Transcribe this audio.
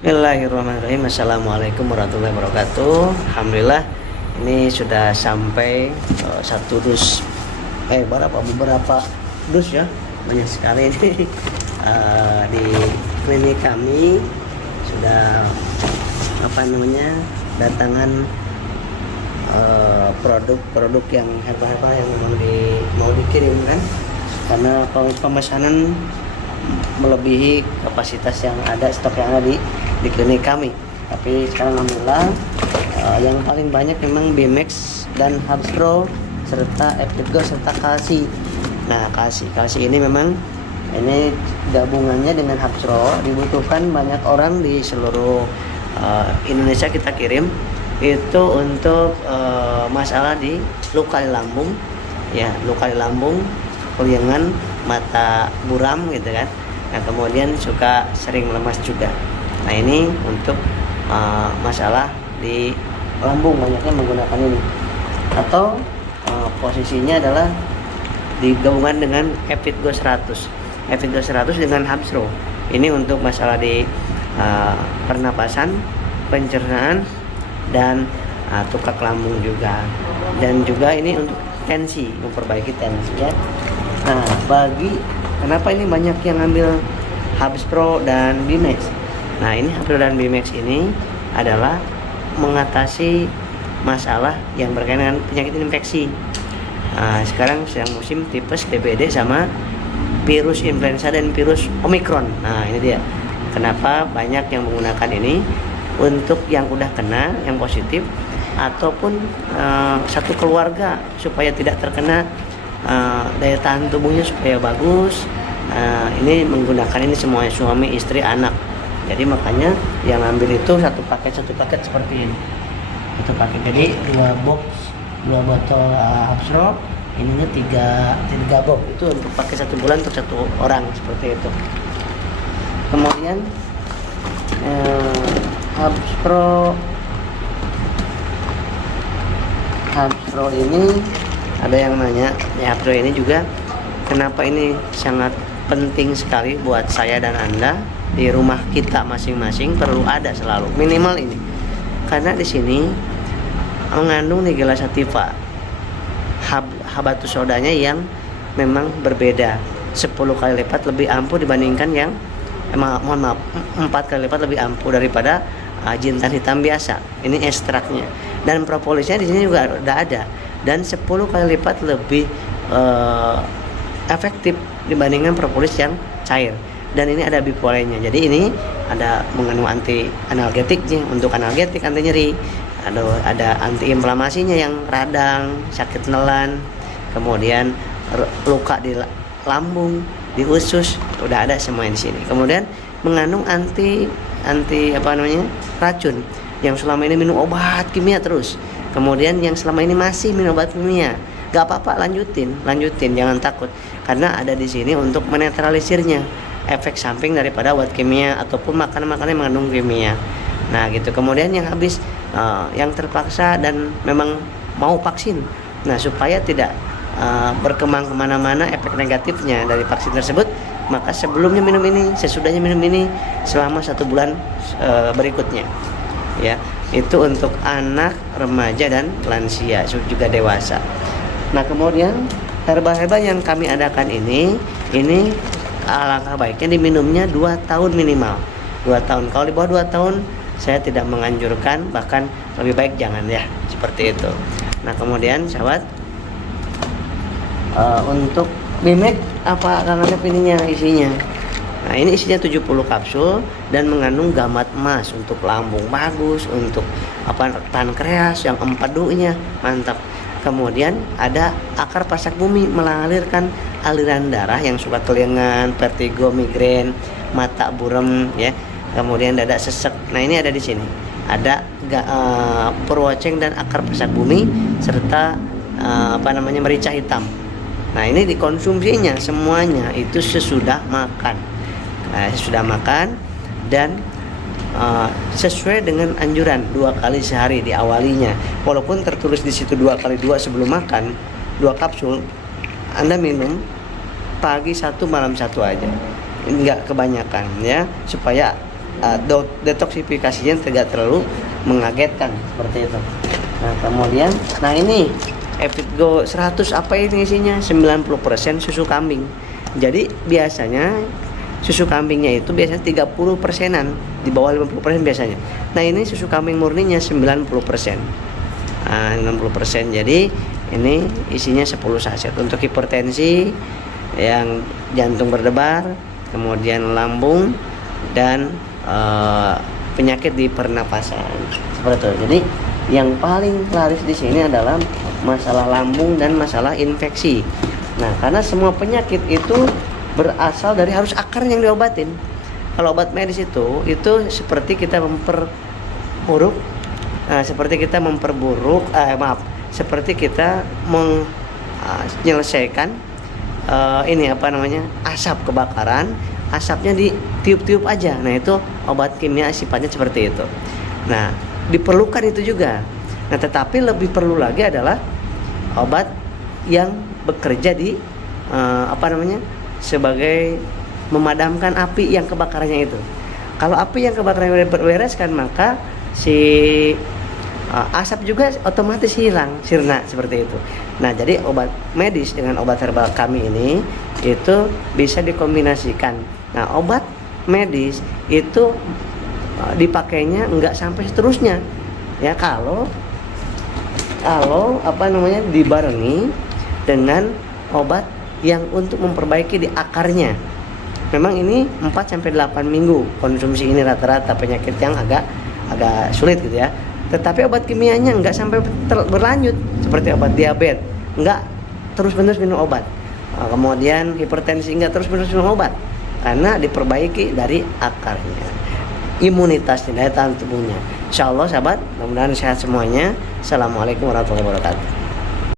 Bismillahirrahmanirrahim. Assalamualaikum warahmatullahi wabarakatuh. Alhamdulillah ini sudah sampai satu dus beberapa dus ya, banyak sekali ini di klinik kami sudah datangan produk-produk yang herbal-herbal yang memang mau dikirimkan karena pemesanan melebihi kapasitas yang ada, stok yang ada di klinik kami. Tapi sekarang alhamdulillah yang paling banyak memang Bimex dan Habspro serta Epidgo serta Kalsi. Nah, Kalsi ini memang ini gabungannya dengan Habspro dibutuhkan banyak orang di seluruh Indonesia. Kita kirim itu untuk masalah di luka di lambung ya, luka di lambung, keliengan, mata buram gitu kan. Nah, kemudian suka sering lemas juga. Nah, ini untuk masalah di lambung banyaknya menggunakan ini. Atau posisinya adalah digabungkan dengan Epidgo 100. Epidgo 100 dengan Habspro. Ini untuk masalah di pernapasan, pencernaan dan tukak lambung juga. Dan juga ini untuk tensi, memperbaiki tensi ya. Nah, kenapa ini banyak yang ambil Habspro dan Bimex? Nah, ini Habspro dan Bimex ini adalah mengatasi masalah yang berkaitan dengan penyakit infeksi. Nah, sekarang sedang musim tipes, DBD sama virus influenza dan virus Omicron. Nah, ini dia. Kenapa banyak yang menggunakan ini untuk yang udah kena, yang positif, ataupun satu keluarga supaya tidak terkena, daya tahan tubuhnya supaya bagus. Ini menggunakan ini semuanya, suami, istri, anak. Jadi makanya yang ambil itu satu paket seperti ini. Satu paket. Jadi dua botol Habspro, ininya tiga box. Itu untuk pakai 1 bulan untuk 1 orang seperti itu. Kemudian Habspro ini ada yang nanya, ya Habspro ini juga kenapa ini sangat penting sekali buat saya dan Anda. Di rumah kita masing-masing perlu ada selalu minimal ini, karena di sini mengandung Nigella sativa, habatus sodanya yang memang berbeda 10 kali lipat lebih ampuh dibandingkan yang 4 kali lipat lebih ampuh daripada jintan hitam biasa. Ini ekstraknya, dan propolisnya di sini juga udah ada, dan 10 kali lipat lebih efektif dibandingkan propolis yang cair. Dan ini ada bipolennya, jadi ini ada mengandung anti analgetiknya, untuk analgetik, anti nyeri, ada anti inflamasinya yang radang, sakit nelan, kemudian luka di lambung, di usus, udah ada semua di sini. Kemudian mengandung anti racun, yang selama ini minum obat kimia terus, kemudian yang selama ini masih minum obat kimia, gak apa-apa, lanjutin, jangan takut, karena ada di sini untuk menetralisirnya efek samping daripada obat kimia ataupun makanan-makanan yang mengandung kimia. Nah, gitu. Kemudian yang habis yang terpaksa dan memang mau vaksin, nah supaya tidak berkembang kemana-mana efek negatifnya dari vaksin tersebut, maka sebelumnya minum ini, sesudahnya minum ini selama 1 bulan berikutnya ya. Itu untuk anak, remaja, dan lansia, juga dewasa. Nah, kemudian herbal-herbal yang kami adakan ini alangkah baiknya diminumnya 2 tahun minimal. 2 tahun. Kalau di bawah 2 tahun saya tidak menganjurkan, bahkan lebih baik jangan ya, seperti itu. Nah, kemudian sahabat, untuk Bimex apa ininya, isinya. Nah, ini isinya 70 kapsul dan mengandung gamat emas untuk lambung, bagus untuk pankreas yang empedunya mantap. Kemudian ada akar pasak bumi, mengalirkan aliran darah yang suka keliengan, vertigo, migrain, mata buram ya. Kemudian dada sesek. Nah, ini ada di sini. Ada purwoceng dan akar pasak bumi serta merica hitam. Nah, ini dikonsumsinya semuanya itu sesudah makan. Dan sesuai dengan anjuran 2 kali sehari diawalinya. Walaupun tertulis di situ 2 kali 2 sebelum makan, 2 kapsul, Anda minum pagi 1, malam 1 aja, enggak kebanyakan ya, supaya detoksifikasinya tidak terlalu mengagetkan seperti itu. Nah kemudian, nah ini Evitgo 100 apa ini isinya? 90% susu kambing. Jadi biasanya susu kambingnya itu biasanya 30%-an, di bawah 50% biasanya. Nah ini susu kambing murninya 90%. Nah, 60%. Jadi ini isinya 10 saset untuk hipertensi, yang jantung berdebar, kemudian lambung, dan penyakit di pernapasan seperti itu. Jadi yang paling laris di sini adalah masalah lambung dan masalah infeksi. Nah karena semua penyakit itu berasal dari harus akarnya yang diobatin. Kalau obat medis itu seperti kita memperburuk, seperti kita menyelesaikan asap kebakaran, asapnya ditiup-tiup aja. Nah itu obat kimia sifatnya seperti itu. Nah diperlukan itu juga. Nah tetapi lebih perlu lagi adalah obat yang bekerja di sebagai memadamkan api yang kebakarannya itu. Kalau api yang kebakarannya bereskan, maka si asap juga otomatis hilang, sirna seperti itu. Nah jadi obat medis dengan obat herbal kami ini itu bisa dikombinasikan. Nah obat medis itu dipakainya nggak sampai seterusnya ya, kalau dibarengi dengan obat yang untuk memperbaiki di akarnya. Memang ini 4-8 minggu konsumsi ini rata-rata penyakit yang agak sulit gitu ya. Tetapi obat kimianya nggak sampai berlanjut seperti obat diabetes, nggak terus-menerus minum obat. Kemudian hipertensi nggak terus-menerus minum obat, karena diperbaiki dari akarnya, imunitasnya, daya tahan tubuhnya. Insya Allah sahabat, mudah-mudahan sehat semuanya. Assalamualaikum warahmatullahi wabarakatuh.